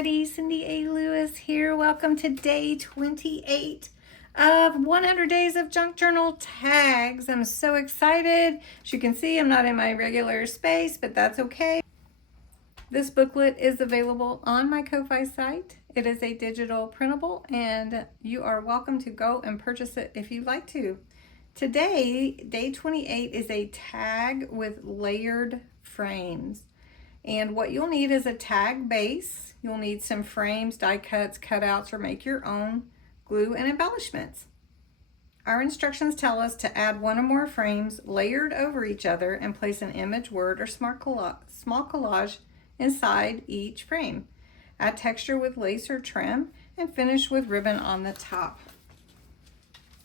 everybody, Cindy A. Lewis here. Welcome to day 28 of 100 Days of Junk Journal Tags. I'm so excited. As you can see, I'm not in my regular space, but that's okay. This booklet is available on my Ko-Fi site. It is a digital printable, and you are welcome to go and purchase it if you'd like to. Today, day 28 is a tag with layered frames. And what you'll need is a tag base. You'll need some frames, die cuts, cutouts, or make your own, glue, and embellishments. Our instructions tell us to add one or more frames layered over each other and place an image, word, or small collage inside each frame. Add texture with lace or trim and finish with ribbon on the top.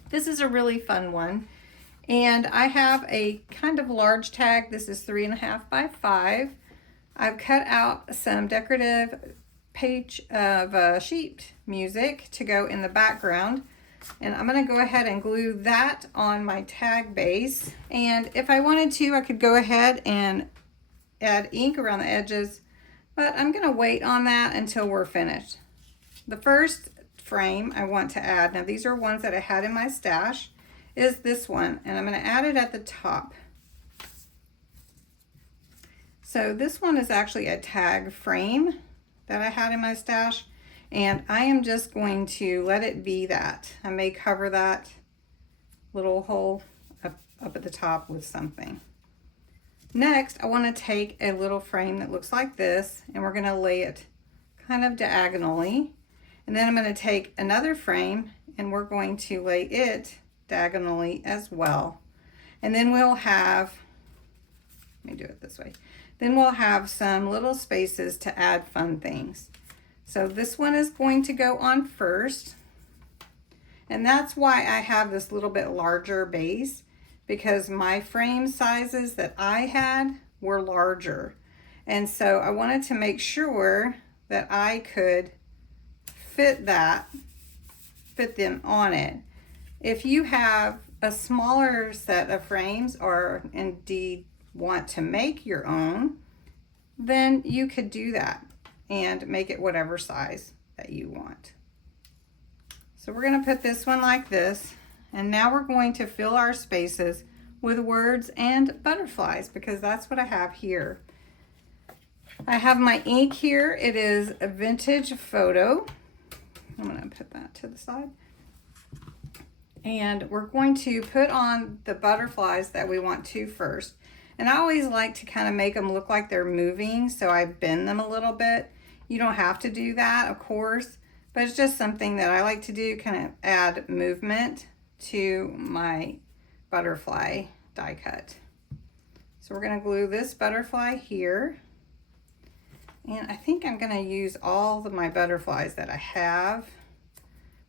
This is a really fun one. And I have a kind of large tag. This is 3.5 by 5. I've cut out some decorative page of sheet music to go in the background. And I'm going to go ahead and glue that on my tag base. And if I wanted to, I could go ahead and add ink around the edges, but I'm going to wait on that until we're finished. The first frame I want to add, now these are ones that I had in my stash, is this one. And I'm going to add it at the top. So this one is actually a tag frame that I had in my stash, and I am just going to let it be that. I may cover that little hole up at the top with something. Next, I want to take a little frame that looks like this, and we're going to lay it kind of diagonally. And then I'm going to take another frame, and we're going to lay it diagonally as well. And then we'll have, let me do it this way. Then we'll have some little spaces to add fun things. So this one is going to go on first. And that's why I have this little bit larger base, because my frame sizes that I had were larger. And so I wanted to make sure that I could fit them on it. If you have a smaller set of frames, or indeed want to make your own, then you could do that and make it whatever size that you want. So we're going to put this one like this, and now we're going to fill our spaces with words and butterflies, because that's what I have here. I have my ink here. It is a vintage photo. I'm going to put that to the side. And we're going to put on the butterflies that we want to first. And I always like to kind of make them look like they're moving, so I bend them a little bit. You don't have to do that, of course, but it's just something that I like to do, kind of add movement to my butterfly die cut. So we're going to glue this butterfly here. And I think I'm going to use all of my butterflies that I have,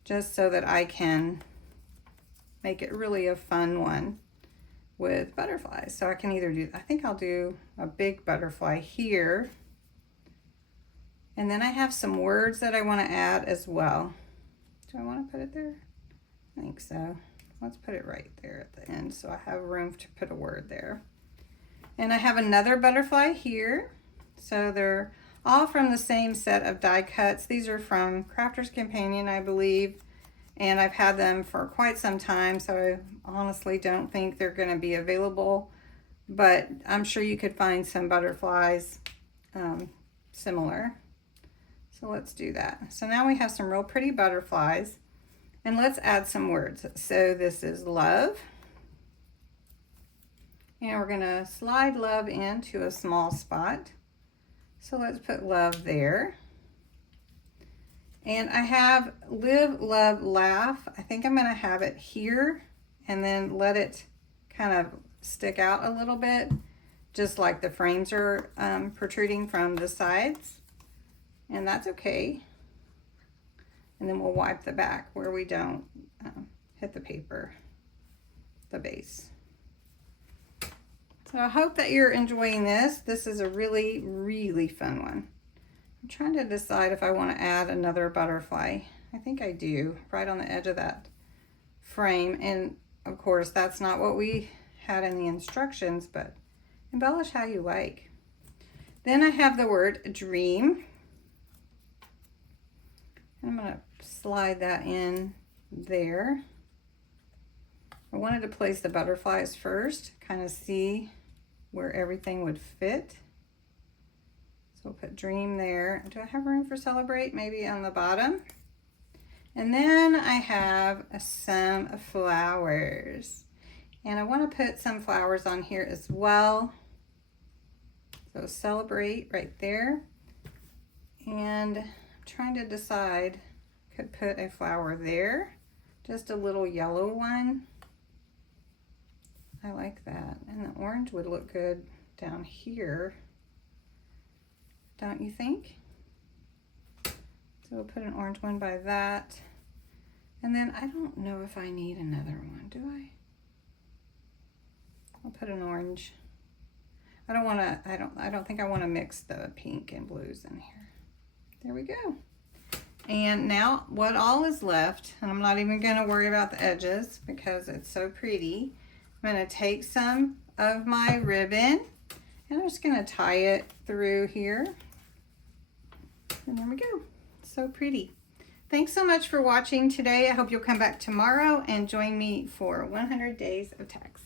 just so that I can make it really a fun one with butterflies. So I can either do, I think I'll do a big butterfly here. And then I have some words that I want to add as well. Do I want to put it there? I think so. Let's put it right there at the end, so I have room to put a word there. And I have another butterfly here. So they're all from the same set of die cuts. These are from Crafter's Companion, I believe. And I've had them for quite some time, so I honestly don't think they're going to be available. But I'm sure you could find some butterflies similar. So let's do that. So now we have some real pretty butterflies. And let's add some words. So this is love. And we're going to slide love into a small spot. So let's put love there. And I have live, love, laugh. I think I'm going to have it here and then let it kind of stick out a little bit, just like the frames are protruding from the sides. And that's okay. And then we'll wipe the back where we don't hit the paper, the base. So I hope that you're enjoying this. This is a really, really fun one. I'm trying to decide if I want to add another butterfly. I think I do, right on the edge of that frame. And of course, that's not what we had in the instructions, but embellish how you like. Then I have the word dream. I'm going to slide that in there. I wanted to place the butterflies first, kind of see where everything would fit. So we'll put Dream there. Do I have room for Celebrate? Maybe on the bottom. And then I have some flowers. And I want to put some flowers on here as well. So Celebrate right there. And I'm trying to decide, could put a flower there. Just a little yellow one. I like that. And the orange would look good down here. Don't you think? So we'll put an orange one by that. And then I don't know if I need another one, do I? I'll put an orange. I don't think I want to mix the pink and blues in here. There we go. And now what all is left, and I'm not even going to worry about the edges because it's so pretty. I'm going to take some of my ribbon and I'm just going to tie it through here. And there we go. So pretty. Thanks so much for watching today. I hope you'll come back tomorrow and join me for 100 Days of Tags.